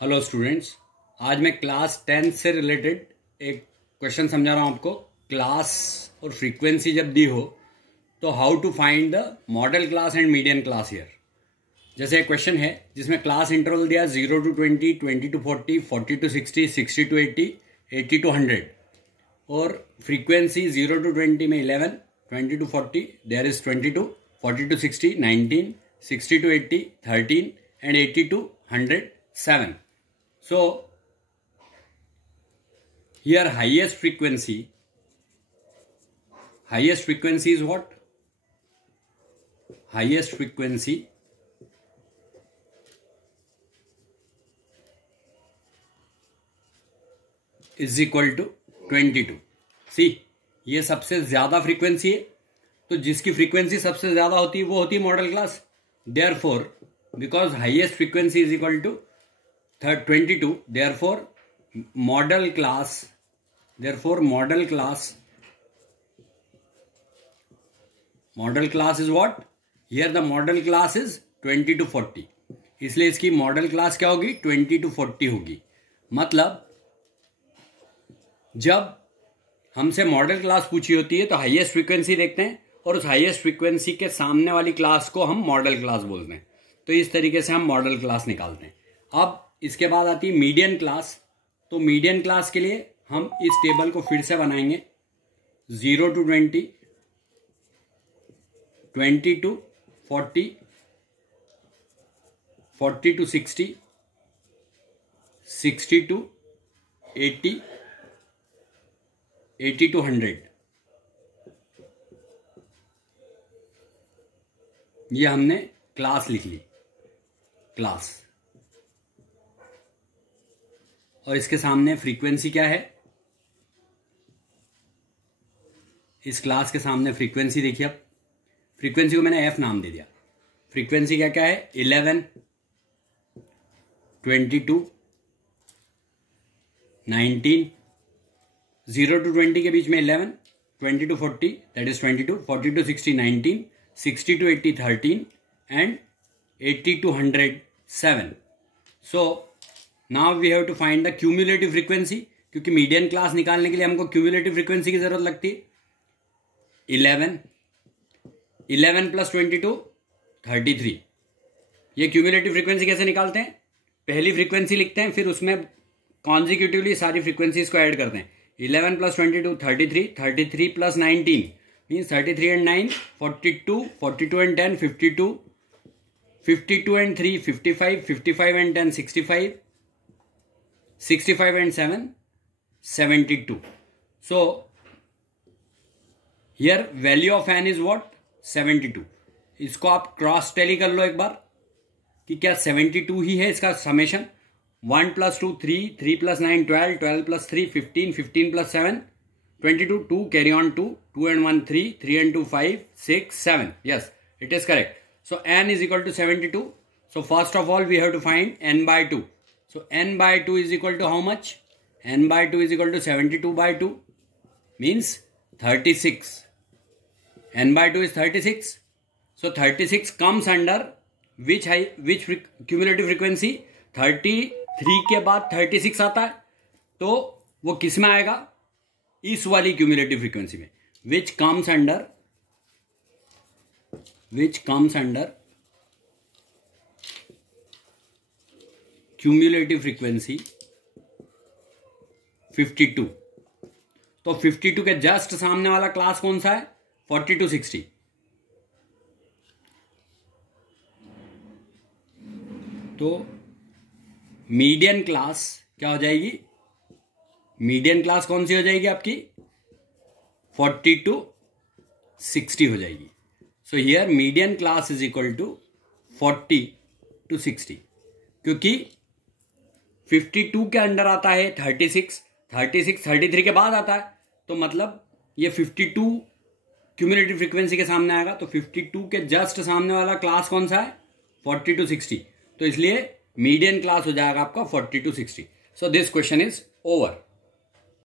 Hello students, आज मैं class 10 से रिलेटेड एक क्वेश्चन समझा रहा हूँ आपको। क्लास और फ्रीक्वेंसी जब दी हो तो how to find the modal class and median class here. जैसे एक क्वेश्चन है जिसमें क्लास इंटरवल दिया 0 to 20, 20 to 40, 40 to 60, 60 to 80, 80 to 100 और फ्रीक्वेंसी 0 to 20 में 11, 20 to 40 there is 22, 40 to 60 19, 60 to 80 13 and 80 to 100 7. So here highest frequency is what? Highest frequency is equal to 22. See, ये सबसे ज्यादा फ्रीक्वेंसी है, तो जिसकी फ्रीक्वेंसी सबसे ज्यादा होती है वो होती है model class. Therefore, because highest frequency is equal to 22, therefore model class is what? Here the model class is 20 to 40, इसलिए इसकी मॉडल क्लास क्या होगी? 20 to 40 होगी। मतलब जब हमसे मॉडल क्लास पूछी होती है तो हाईएस्ट फ्रीक्वेंसी देखते हैं और उस हाईएस्ट फ्रीक्वेंसी के सामने वाली क्लास को हम मॉडल क्लास बोलते हैं। तो इस तरीके से हम मॉडल क्लास निकालते हैं। अब इसके बाद आती है मीडियन क्लास। तो मीडियन क्लास के लिए हम इस टेबल को फिर से बनाएंगे। 0 to 20, 20 to 40, 40 to 60, 60 to 80, 80 to 100। ये हमने क्लास लिख ली, क्लास। और इसके सामने फ्रीक्वेंसी क्या है? इस क्लास के सामने फ्रीक्वेंसी देखिए। अब फ्रीक्वेंसी को मैंने एफ नाम दे दिया। फ्रीक्वेंसी क्या क्या है? 11, 22, 19, 0 to 20 के बीच में 11, 20 to 40 that is 22, 40 to 60 19, 60 to 80 13 and 80 to 100 7। So now we have to find the cumulative frequency, क्योंकि मीडियन क्लास निकालने के लिए हमको क्यूमुलेटिव फ्रीक्वेंसी की जरूरत लगती है। 11 प्लस 22 33। ये क्यूमुलेटिव फ्रीक्वेंसी कैसे निकालते हैं? पहली फ्रीक्वेंसी लिखते हैं, फिर उसमें कॉन्जिक्यूटिवली सारी फ्रीक्वेंसीज को ऐड करते हैं। 11 plus 22 33, 33 plus 19 means 33 and 9 42, 42 and 10 52, 52 and 3 55, 55 and 10 65, 65 and 7 72। so here value of n is what? 72। इसको आप क्रॉस टेली कर लो एक बार कि क्या 72 ही है इसका summation. 1 plus 2 3, 3 plus 9 12, 12 plus 3 15, 15 plus 7 22, 2 carry on 2, 2 and 1 3, 3 and 2 5, 6 7। yes, it is correct। so n is equal to 72। so first of all we have to find n by 2। so n by 2 is equal to how much? n by 2 is equal to 72 by 2 means 36। n by 2 is 36। so 36 comes under which cumulative frequency? 33 के बाद 36 आता है, तो वो किस में आएगा? इस वाली क्यूमुलेटिव फ्रीक्वेंसी में, which comes under cumulative frequency 52। तो 52 के जस्ट सामने वाला क्लास कौन सा है? 40 to 60। तो मीडियन क्लास क्या हो जाएगी? मीडियन क्लास कौन सी हो जाएगी आपकी? 40 to 60 हो जाएगी। So here median class is equal to 40 to 60, क्योंकि 52 के अंडर आता है 36, 33 के बाद आता है, तो मतलब ये 52 क्यूमुलेटिव फ्रीक्वेंसी के सामने आएगा। तो 52 के जस्ट सामने वाला क्लास कौन सा है? 40 to 60। तो इसलिए मीडियन क्लास हो जाएगा आपका 40 to 60। So this question is over.